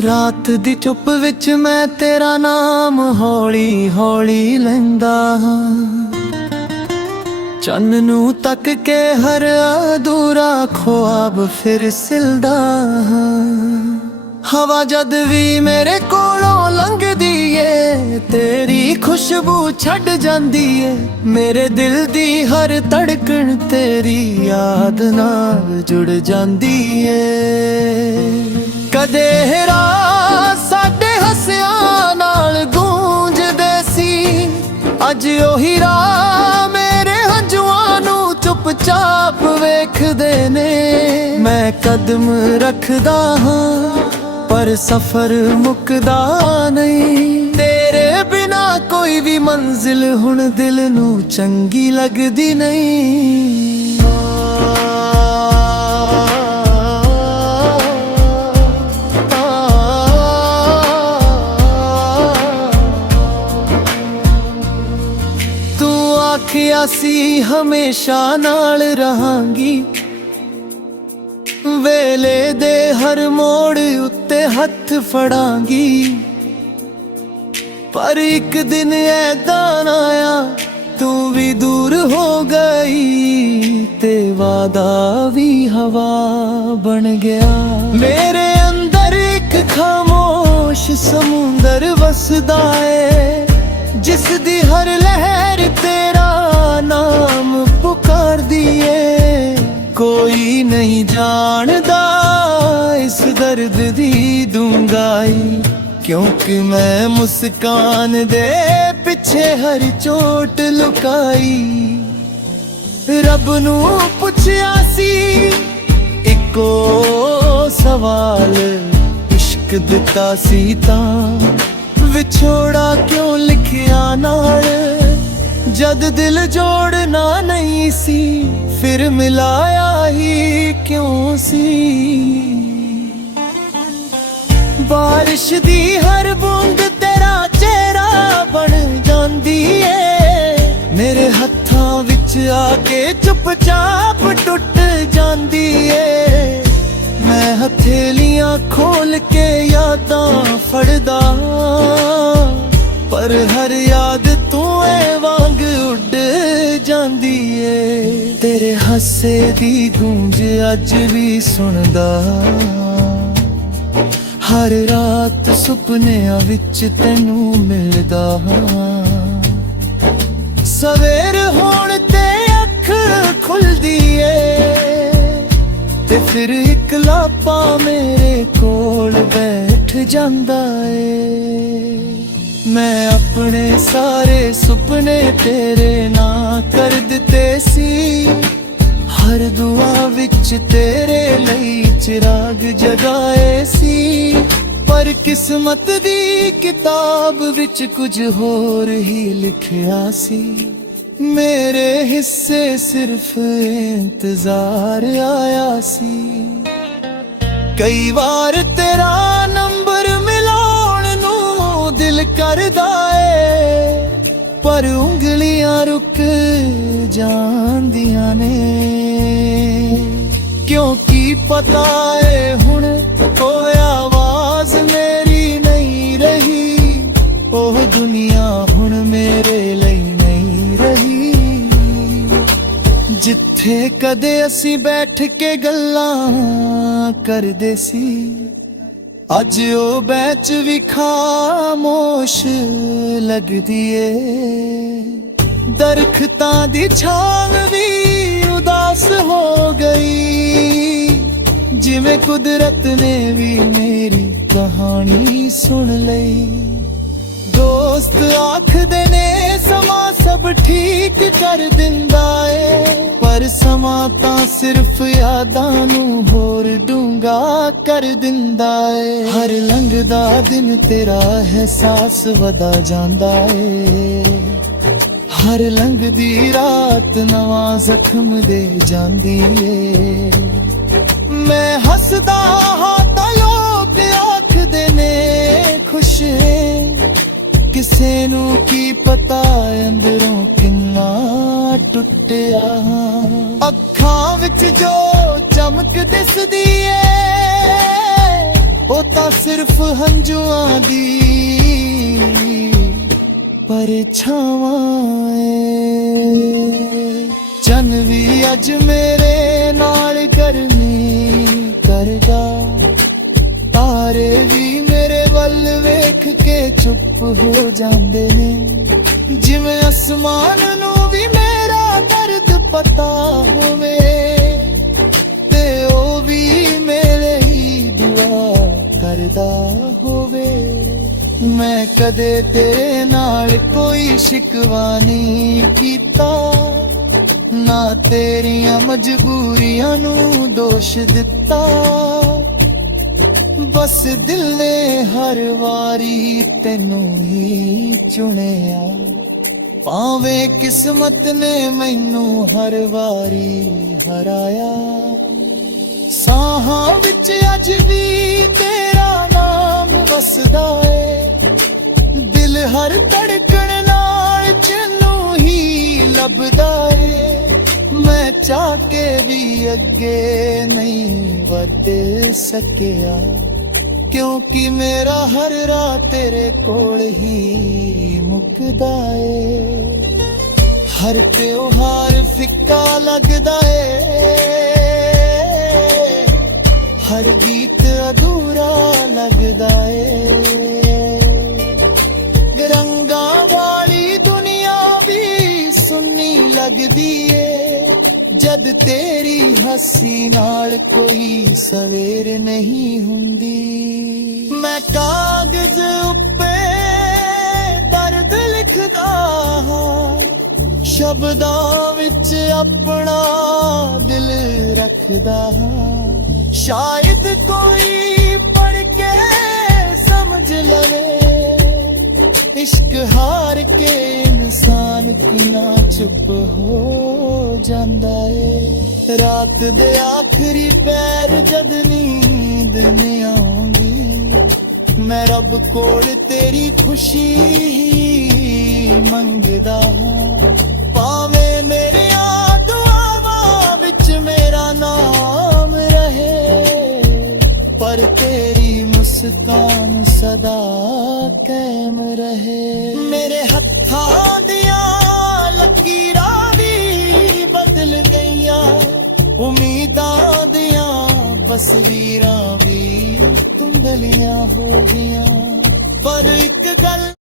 रात दी चुप विच मैं तेरा नाम हौली हौली लैंदा हां। चन्न नू तक के हर अधूरा ख्वाब फिर सिलदा हां। हवा जद भी मेरे कोलों लंघदी ए तेरी खुशबू छड़ जांदी ए। मेरे दिल दी हर धड़कन तेरी याद नाल जुड़ जांदी ए। कदे हेरा साडे हसियां नाल गूंजदे सी, अज ओही राह मेरे हंजुआं नू चुपचाप वेखदे ने। मैं कदम रखदा हां पर सफर मुकदा नहीं। तेरे बिना कोई भी मंजिल हुण दिल नू चंगी लगदी नहीं। आखिया सी हमेशा नाल रहांगी, वेले दे हर मोड़ उत्ते हथ फड़ांगी। पर एक दिन ऐदा आया तू भी दूर हो गई, ते वादा भी हवा बन गया। मेरे अंदर एक खामोश समुंदर वसदा है, जिस दी हर लहर तेरा नाम पुकार दिए। कोई नहीं जानदा इस दर्द दी दूंगाई, क्योंकि मैं मुस्कान दे पिछे हर चोट लुकाई। रब नू पुछया सी इको सवाल, इश्क दिता सी तां विछोड़ा क्यों लिखिया नाल। जद दिल जोड़ना नहीं सी फिर मिलाया ही क्यों सी। बारिश दी हर बूंद तेरा चेहरा बन जांदी है, मेरे हत्थां विच आके चुपचाप टुट जांदी है। मैं हथेलियां खोल के यादां फड़दा, पर हर याद तू वांग उड़ जांदी ए। तेरे हासे दी गूंज अज भी सुनदा, हर रात सुपनियां विच तैनू मिलदा। सवेर होण ते अख खुलदी ए, ते फिर एक लापा मेरे कोल बैठ जांदा ए। मैं अपने सारे सुपने तेरे ना कर दिते सी, हर दुआ विच तेरे लई चिराग जगाए सी। पर किस्मत दी किताब विच कुछ होर ही लिखिया सी, मेरे हिस्से सिर्फ इंतजार आया सी। कई बार तेरा नंबर मिलाउण नू दिल करदा ए, पर उंगलियां रुक जांदियां ने। क्योंकि पता है हुण कोई आवाज मेरी नहीं रही, ओह दुनिया हुण मेरे लई नहीं रही। जिथे कदे असी बैठ के गल्लां करदे सी, अज ओ बैच भी खामोश लगदी ए। दरख्तां दी छांव भी उदास हो गई, जिवें कुदरत ने भी मेरी कहानी सुन लई। दोस्त आखदे ने समा सब ठीक कर दिंदा ए, पर समा तां सिर्फ यादां नू होर डूंगा कर दिंदा ए। हर लंघदा दिन तेरा एहसास वधा जांदा ए, हर लंघदी रात नवां जख्म दे जांदी ए। मैं हसदा हां तां लोग आखदे ने खुश है, किसे नू की पता अंदरों किन्ना टुटिया। अखां विच जो चमक दिसदी ए, ਉਹ ਤਾਂ ਸਿਰਫ ਹੰਝੂਆਂ ਦੀ ਪਰਛਾਵਾਂ ਏ। ਚੰਨ ਵੀ ਅੱਜ ਮੇਰੇ ਨਾਲ ਗਰਮੀ ਕਰਦਾ, ਤਾਰੇ ਵੀ ਮੇਰੇ ਵੱਲ ਵੇਖ ਕੇ ਚੁੱਪ ਹੋ ਜਾਂਦੇ ਨੇ, ਜਿਵੇਂ ਅਸਮਾਨ ਨੂੰ ਵੀ ਮੇਰਾ ਦਰਦ ਪਤਾ ਹੋਵੇ, ਤੇ ਉਹ ਵੀ ਮੇਰੇ ਹੀ ਦੁਆ ਕਰਦਾ ਹੋਵੇ। ਮੈਂ ਕਦੇ ਤੇਰੇ ਨਾਲ ਕੋਈ ਸ਼ਿਕਵਾ ਨਹੀਂ ਕੀਤਾ, ਨਾ ਤੇਰੀਆਂ ਮਜਬੂਰੀਆਂ ਨੂੰ ਦੋਸ਼ ਦਿੱਤਾ, ਬਸ ਦਿਲ ਨੇ ਹਰ ਵਾਰੀ ਤੈਨੂੰ ਹੀ ਚੁਣਿਆ, ਭਾਵੇਂ ਕਿਸਮਤ ਨੇ ਮੈਨੂੰ ਹਰ ਵਾਰੀ ਹਰਾਇਆ। ਸਾਹਾਂ ਵਿੱਚ ਅੱਜ ਵੀ ਤੇਰਾ ਨਾਮ ਵਸਦਾ ਏ, ਦਿਲ ਹਰ ਧੜਕਣ ਨਾਲ ਤੈਨੂੰ ਹੀ ਲੱਭਦਾ ਏ। ਮੈਂ ਚਾਹ ਕੇ ਵੀ ਅੱਗੇ ਨਹੀਂ ਵਧ ਸਕਿਆ, ਕਿਉਂਕਿ ਮੇਰਾ ਹਰ ਰਾਹ ਤੇਰੇ ਕੋਲ ਹੀ ਮੁੱਕਦਾ ਏ। ਹਰ ਤਿਉਹਾਰ ਫਿੱਕਾ ਲੱਗਦਾ ਏ, ਹਰ ਗੀਤ ਅਧੂਰਾ ਲੱਗਦਾ ਏ। ਰੰਗਾਂ ਵਾਲੀ ਦੁਨੀਆ ਵੀ ਸੁੰਨੀ ਲੱਗਦੀ ਏ, ਜਦ ਤੇਰੀ ਹੱਸੀ ਨਾਲ ਕੋਈ ਸਵੇਰ ਨਹੀਂ ਹੁੰਦੀ। ਮੈਂ ਕਾਗਜ਼ ਉੱਪੇ ਦਰਦ ਲਿਖਦਾ ਹਾਂ, ਸ਼ਬਦਾਂ ਵਿੱਚ ਆਪਣਾ ਦਿਲ ਰੱਖਦਾ ਹਾਂ। ਸ਼ਾਇਦ ਕੋਈ ਪੜ੍ਹ ਕੇ ਸਮਝ ਲਵੇ, ਇਸ਼ਕ ਹਾਰ ਕੇ ਇਨਸਾਨ ਕਿੰਨਾ ਚੁੱਪ ਹੋ ਜਾਂਦਾ ਏ। ਰਾਤ ਦੇ ਆਖਰੀ ਪੈਰ ਜਦ ਨੀਂਦ ਨਹੀਂ ਆਉਂਦੀ, ਮੈਂ ਰੱਬ ਕੋਲ ਤੇਰੀ ਖੁਸ਼ੀ ਹੀ ਮੰਗਦਾ ਹਾਂ। ਭਾਵੇਂ ਮੇਰੀਆਂ ਦੁਆਵਾਂ ਵਿੱਚ ਮੇਰਾ ਨਾਮ ਰਹੇ, ਪਰ ਤੇਰੀ ਮੁਸਕਾਨ ਸਦਾ ਕਾਇਮ ਰਹੇ। ਮੇਰੇ ਹੱਥਾਂ ਦੀਆਂ ਲਕੀਰਾਂ ਵੀ ਬਦਲ ਗਈਆਂ, ਉਮੀਦਾਂ ਦੀਆਂ ਤਸਵੀਰਾਂ ਵੀ ਧੁੰਦਲੀਆਂ ਹੋ ਗਈਆਂ, ਪਰ ਇੱਕ ਗੱਲ